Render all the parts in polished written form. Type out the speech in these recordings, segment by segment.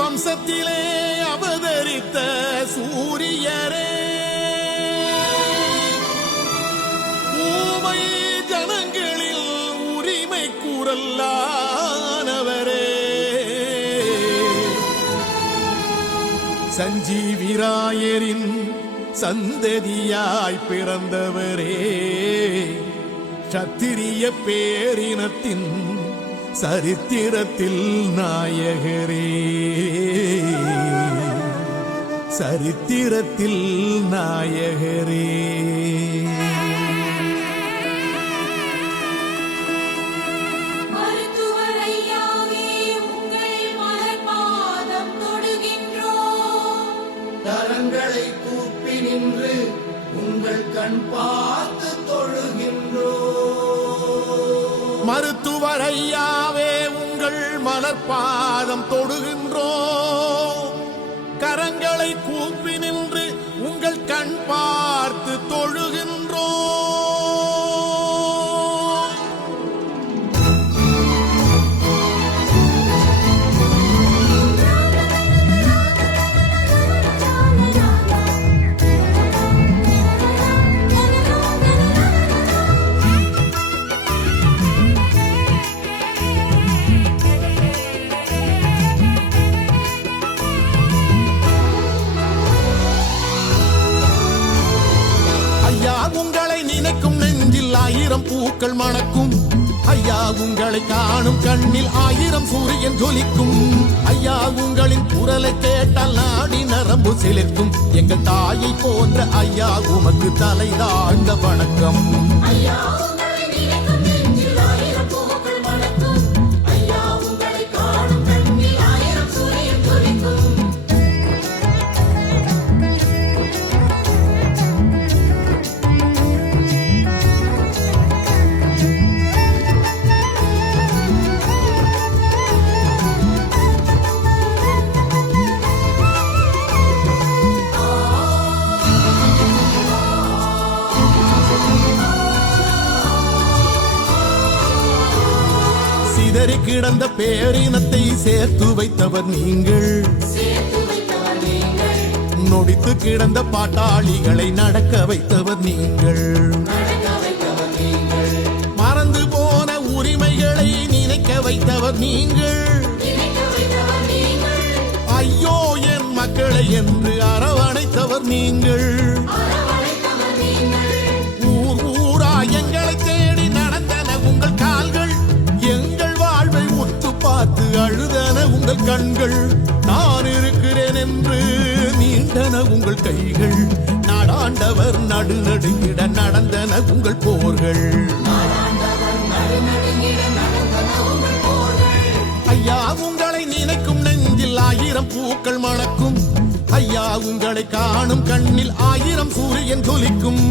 வம்சத்திலே அவதரித்த சூரியரே, ஊமை ஜனங்களில் உரிமை கூறல்லானவரே, சஞ்சீவிராயரின் சந்ததியாய் பிறந்தவரே, சத்திரிய பேரினத்தின் சரித்திரத்தில் நாயகரே, சரித்திரத்தில் நாயகரே. கரங்களை கூப்பி நின்று உங்கள் கண் பார்த்து தொழுகின்றோம். மருத்துவர் ஐயாவே உங்கள் மலர்பாதம் தொடுகின்றோம். கரங்களை கூப்பி நின்று உங்கள் கண் பார்த்து தொழுகின்றோம். உங்களை நினைக்கும் நெஞ்சில் ஆயிரம் பூக்கள் மணக்கும். ஐயா உங்களை காணும் கண்ணில் ஆயிரம் சூரியன் ஜொலிக்கும். ஐயா உங்களின் குரலை கேட்டால் நாடி நரம்பு சிலிர்க்கும். எங்கள் தாயை போன்ற ஐயா உமக்கு தலை தாழ்ந்த வணக்கம். சிதறி கிடந்த பேரினத்தை சேர்த்து வைத்தவர் நீங்கள். நொடித்து கிடந்த பாட்டாளிகளை நடக்க வைத்தவர் நீங்கள். மறந்து போன உரிமைகளை நினைக்க வைத்தவர் நீங்கள். ஐயோ என் மக்களை என்று அரவணைத்தவர் நீங்கள். ஊர் ஊரா எங்களை தேடி நடந்தன உங்கள் கால்கள். எங்கள் வாழ்வை உத்து பார்த்து அழுதன உங்கள் கண்கள். நான் இருக்கிறேன் என்று நீண்டன உங்கள் கைகள். நாடாண்டவர் நடுநடுங்கிட நடந்தன உங்கள் போர்கள். ஐயா உங்களை நினைக்கும் நெஞ்சில் ஆயிரம் பூக்கள் மணக்கும். ஐயா உங்களை காணும் கண்ணில் ஆயிரம் சூரியன் ஜொலிக்கும்.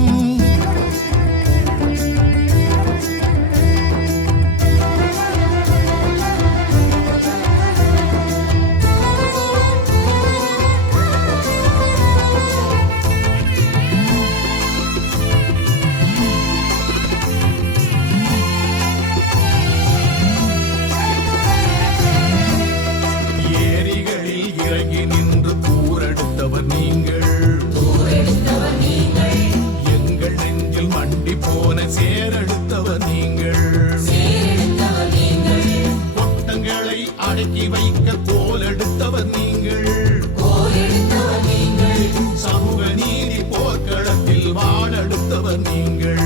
அடக்கி வைக்க கோலெடுத்தவர் நீங்கள். சமூக நீதி போர்க்களத்தில் வாழெடுத்தவர் நீங்கள்.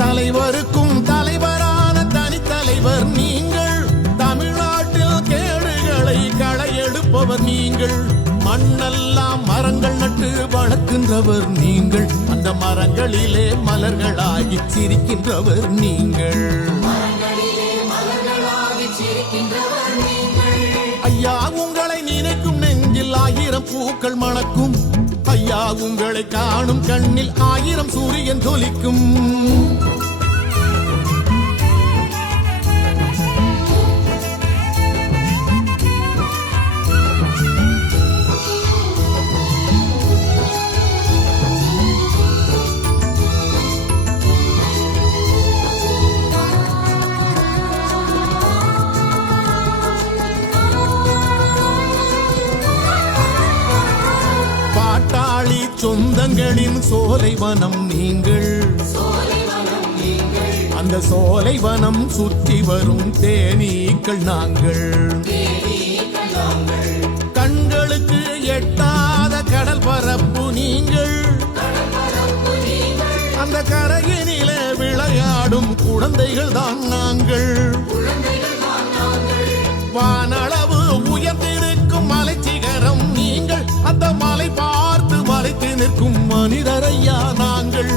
தலைவருக்கும் தலைவரான தனித்தலைவர் நீங்கள். தமிழ்நாட்டில் கேடுகளை களையெடுப்பவர் நீங்கள். மண்ணெல்லாம் மரங்கள் நட்டு வளர்க்கின்றவர் நீங்கள். அந்த மரங்களிலே மலர்களாகி சிரிக்கின்றவர் நீங்கள். ஐயா உங்களை நினைக்கும் நெஞ்சில் ஆயிரம் பூக்கள் மணக்கும். ஐயா உங்களை காணும் கண்ணில் ஆயிரம் சூரியன் ஜொலிக்கும். எங்களின் சோலைவனம் நீங்கள் அந்த சோலைவனம் சுற்றி வரும் தேனீக்கள் நாங்கள் கண்களுக்கு எட்டாத கடல் பரப்பு நீங்கள் அந்த கரையினில விளையாடும் குழந்தைகள் தான் நாங்கள் வானளவு உயர்ந்திருக்கும் மலை சிகரம் நீங்கள் அந்த மலை பார்த்து மலைத்து நிற்கும் மனிதரையா நாங்கள்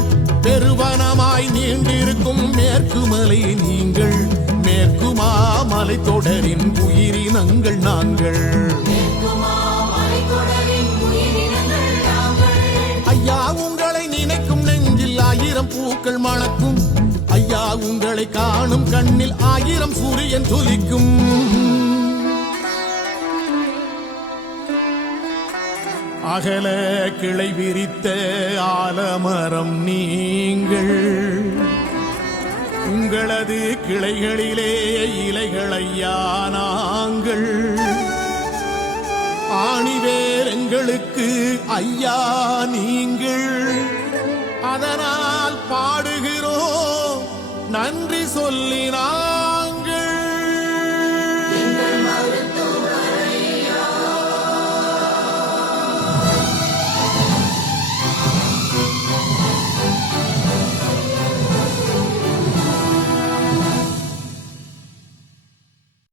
பெருவனமாய் நீண்டிருக்கும் மேற்கு மலை நீங்கள் மேற்குமா மலை தொடரின் உயிரினங்கள் நாங்கள் ஐயா உங்களை நினைக்கும் நெஞ்சில் 1000 பூக்கள் மணக்கும் ஐயா உங்களை காணும் கண்ணில் 1000 சூரியன் ஜொலிக்கும் அகல கிளை விரித்த ஆலமரம் நீங்கள் உங்களது கிளைகளிலே இலைகளையா நாங்கள் ஆணிவேர் எங்களுக்கு ஐயா நீங்கள் அதனால் பாடுகிறோம் நன்றி சொல்லினார்